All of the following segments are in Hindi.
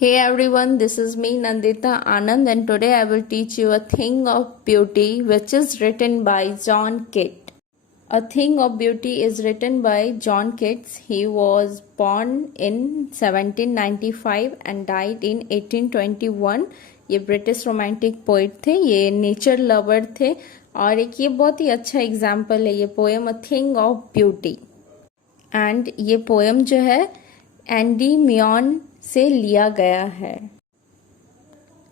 Hey everyone, this is me Nandita Anand and today I will teach you A Thing of Beauty which is written by John Keats. A Thing of Beauty is written by John Keats. He was born in 1795 and died in 1821. ये ब्रिटिश रोमांटिक पोइट थे, ये नेचर लवर थे और एक ये बहुत ही अच्छा एग्जाम्पल है ये poem a thing of beauty. And ये पोएम जो है एंडीमियन से लिया गया है।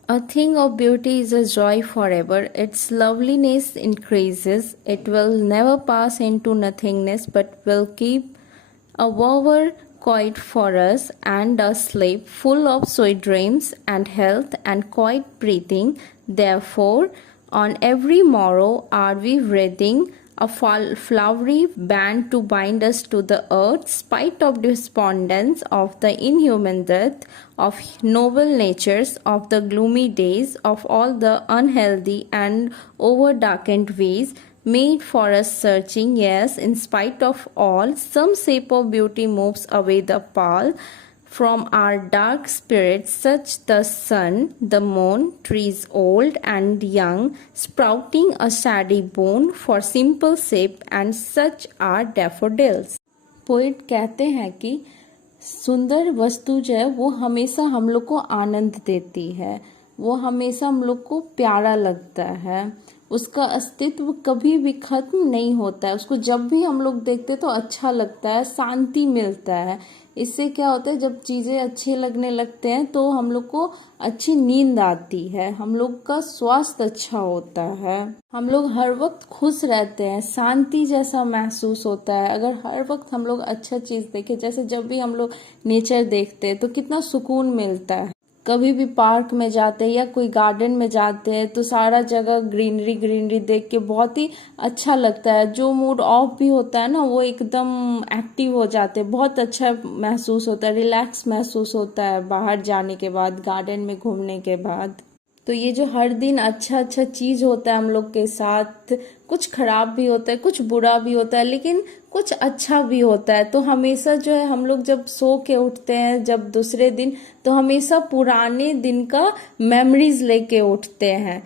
A thing of beauty is a joy forever. Its loveliness increases. It will never pass into nothingness, but will keep a vower quiet for us and a sleep full of sweet dreams and health and quiet breathing. Therefore, on every morrow are we breathing a flowery band to bind us to the earth, spite of despondence of the inhuman death, of noble natures, of the gloomy days, of all the unhealthy and over-darkened ways, made for us searching, yes, in spite of all, some shape of beauty moves away the pall from our dark spirits, such the sun, the moon, trees old and young, sprouting a shady bone for simple shape, and such are daffodils. Poet कहते हैं कि सुंदर वस्तु जो है वो हमेशा हम लोग को आनंद देती है, वो हमेशा हम लोग को प्यारा लगता है, उसका अस्तित्व कभी भी खत्म नहीं होता है, उसको जब भी हम लोग देखते तो अच्छा लगता है, शांति मिलता है। इससे क्या होता है, जब चीज़ें अच्छी लगने लगते हैं तो हम लोग को अच्छी नींद आती है, हम लोग का स्वास्थ्य अच्छा होता है, हम लोग हर वक्त खुश रहते हैं, शांति जैसा महसूस होता है। अगर हर वक्त हम लोग अच्छा चीज़ देखें, जैसे जब भी हम लोग नेचर देखते हैं तो कितना सुकून मिलता है। कभी भी पार्क में जाते हैं या कोई गार्डन में जाते हैं तो सारा जगह ग्रीनरी ग्रीनरी देख के बहुत ही अच्छा लगता है। जो मूड ऑफ भी होता है ना वो एकदम एक्टिव हो जाते हैं, बहुत अच्छा महसूस होता है, रिलैक्स महसूस होता है बाहर जाने के बाद, गार्डन में घूमने के बाद। तो ये जो हर दिन अच्छा अच्छा चीज़ होता है हम लोग के साथ, कुछ खराब भी होता है, कुछ बुरा भी होता है, लेकिन कुछ अच्छा भी होता है। तो हमेशा जो है हम लोग जब सो के उठते हैं जब दूसरे दिन, तो हमेशा पुराने दिन का मेमोरीज लेके उठते हैं।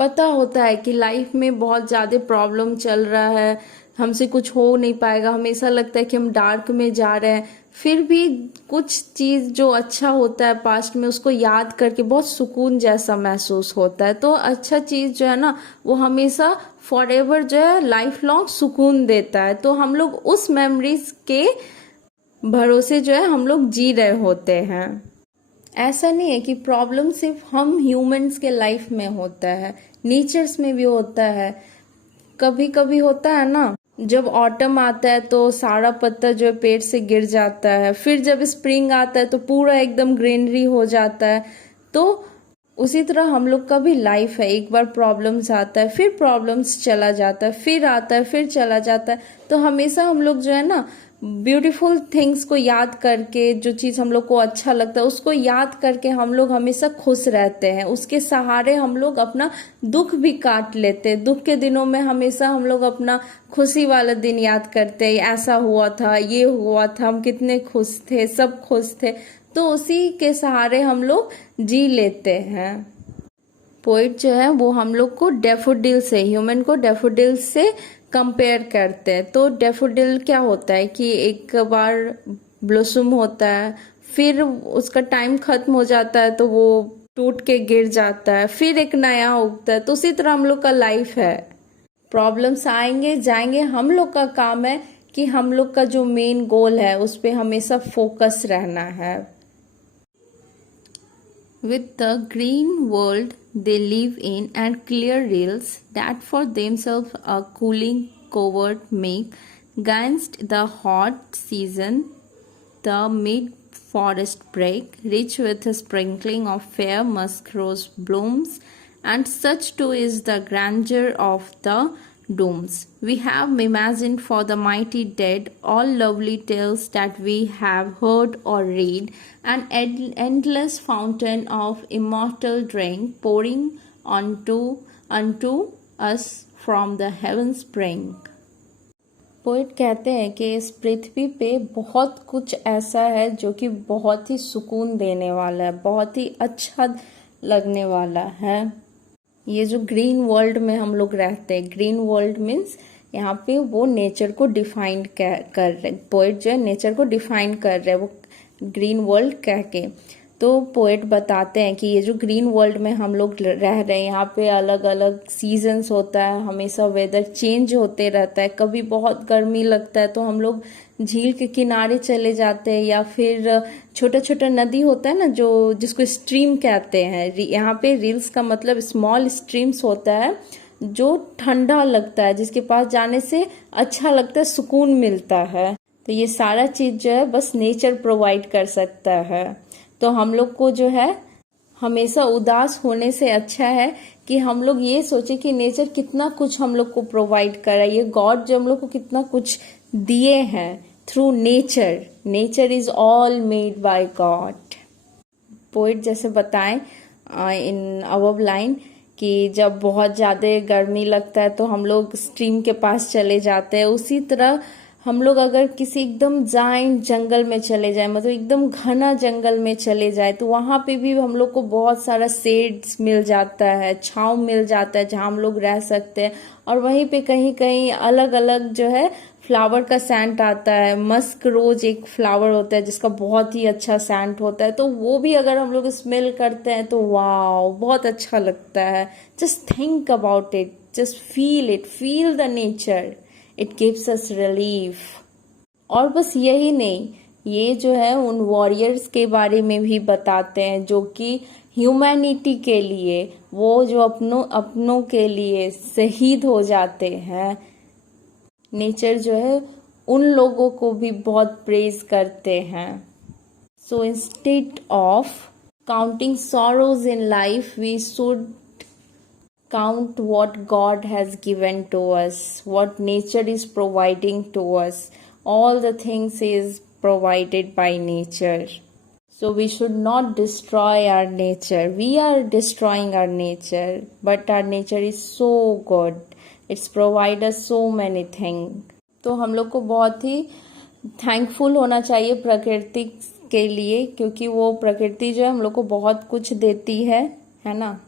पता होता है कि लाइफ में बहुत ज़्यादा प्रॉब्लम चल रहा है, हमसे कुछ हो नहीं पाएगा, हमेशा लगता है कि हम डार्क में जा रहे हैं, फिर भी कुछ चीज़ जो अच्छा होता है पास्ट में उसको याद करके बहुत सुकून जैसा महसूस होता है। तो अच्छा चीज़ जो है ना वो हमेशा फॉरएवर जो है लाइफ लॉन्ग सुकून देता है। तो हम लोग उस मेमोरीज के भरोसे जो है हम लोग जी रहे होते हैं। ऐसा नहीं है कि प्रॉब्लम सिर्फ हम ह्यूमंस के लाइफ में होता है, नेचर्स में भी होता है। कभी कभी होता है ना, जब ऑटम आता है तो सारा पत्ता जो है पेड़ से गिर जाता है, फिर जब स्प्रिंग आता है तो पूरा एकदम ग्रीनरी हो जाता है। तो उसी तरह हम लोग का भी लाइफ है, एक बार प्रॉब्लम्स आता है, फिर प्रॉब्लम्स चला जाता है, फिर आता है, फिर चला जाता है। तो हमेशा हम लोग जो है ना ब्यूटीफुल थिंग्स को याद करके, जो चीज़ हम लोग को अच्छा लगता है उसको याद करके हम लोग हमेशा खुश रहते हैं। उसके सहारे हम लोग अपना दुख भी काट लेते हैं। दुख के दिनों में हमेशा हम लोग अपना खुशी वाला दिन याद करते हैं, ऐसा हुआ था, ये हुआ था, हम कितने खुश थे, सब खुश थे। तो उसी के सहारे हम लोग जी लेते हैं। पोइट जो है वो हम लोग को डैफोडिल से, ह्यूमन को डैफोडिल से कंपेयर करते हैं। तो डैफोडिल क्या होता है कि एक बार ब्लॉसम होता है, फिर उसका टाइम खत्म हो जाता है तो वो टूट के गिर जाता है, फिर एक नया उगता है। तो उसी तरह हम लोग का लाइफ है, प्रॉब्लम्स आएंगे जाएंगे, हम लोग का काम है कि हम लोग का जो मेन गोल है उस पर हमेशा फोकस रहना है। With the green world they live in and clear rills that for themselves a cooling covert make against the hot season, the mid-forest break, rich with a sprinkling of fair musk rose blooms, and such too is the grandeur of the dooms. We have imagined for the mighty dead all lovely tales that we have heard or read, an endless fountain of immortal drink pouring unto us from the heaven spring. Poet कहते हैं कि इस पृथ्वी पे बहुत कुछ ऐसा है जो कि बहुत ही सुकून देने वाला है, बहुत ही अच्छा लगने वाला है। ये जो ग्रीन वर्ल्ड में हम लोग रहते हैं, ग्रीन वर्ल्ड मीन्स यहाँ पे वो नेचर को डिफाइन कर रहे, पोएट जो है नेचर को डिफाइन कर रहे हैं वो ग्रीन वर्ल्ड कह के। तो पोएट बताते हैं कि ये जो ग्रीन वर्ल्ड में हम लोग रह रहे हैं, यहाँ पे अलग अलग सीजन्स होता है, हमेशा वेदर चेंज होते रहता है। कभी बहुत गर्मी लगता है तो हम लोग झील के किनारे चले जाते हैं, या फिर छोटा छोटा नदी होता है ना जो जिसको स्ट्रीम कहते हैं। यहाँ पे रील्स का मतलब स्मॉल स्ट्रीम्स होता है जो ठंडा लगता है, जिसके पास जाने से अच्छा लगता है, सुकून मिलता है। तो ये सारा चीज जो है बस नेचर प्रोवाइड कर सकता है। तो हम लोग को जो है हमेशा उदास होने से अच्छा है कि हम लोग ये सोचे कि नेचर कितना कुछ हम लोग को प्रोवाइड कर रहा है, ये गॉड जो हम लोग को कितना कुछ दिए हैं through nature. Nature is all made by God. Poet जैसे बताएं इन अबव लाइन कि जब बहुत ज़्यादा गर्मी लगता है तो हम लोग स्ट्रीम के पास चले जाते हैं, उसी तरह हम लोग अगर किसी एकदम जाइंट जंगल में चले जाए, मतलब एकदम घना जंगल में चले जाए, तो वहां पे भी हम लोग को बहुत सारा शेड्स मिल जाता है, छांव मिल जाता है जहां हम लोग रह सकते हैं। और वहीं पे कहीं कहीं अलग अलग जो है फ्लावर का सेंट आता है। मस्क रोज एक फ्लावर होता है जिसका बहुत ही अच्छा सेंट होता है, तो वो भी अगर हम लोग स्मेल करते हैं तो वाओ बहुत अच्छा लगता है। Just think about it, just feel it, feel the nature, it gives us relief. और बस यही नहीं, ये जो है उन वॉरियर्स के बारे में भी बताते हैं जो कि ह्यूमैनिटी के लिए, वो जो अपनों के लिए शहीद हो जाते हैं। नेचर जो है उन लोगों को भी बहुत प्रेज करते हैं। So instead of counting sorrows in life, we should count what God has given to us, what nature is providing to us. All the things is provided by nature. So we should not destroy our nature. We are destroying our nature, but our nature is so good. It's provide us so many things. तो हम लोग को बहुत ही थैंकफुल होना चाहिए प्रकृति के लिए, क्योंकि वो प्रकृति जो है हम लोग को बहुत कुछ देती है ना।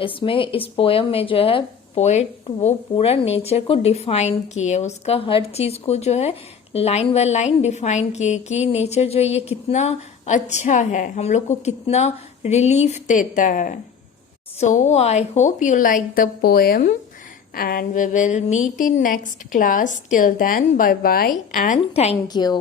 इसमें इस पोएम में जो है पोएट वो पूरा नेचर को डिफाइन किए, उसका हर चीज को जो है लाइन बाय लाइन डिफाइन किए कि नेचर जो ये कितना अच्छा है, हम लोग को कितना रिलीफ देता है। So I hope you like the poem, and we will meet in next class. Till then, bye bye and thank you.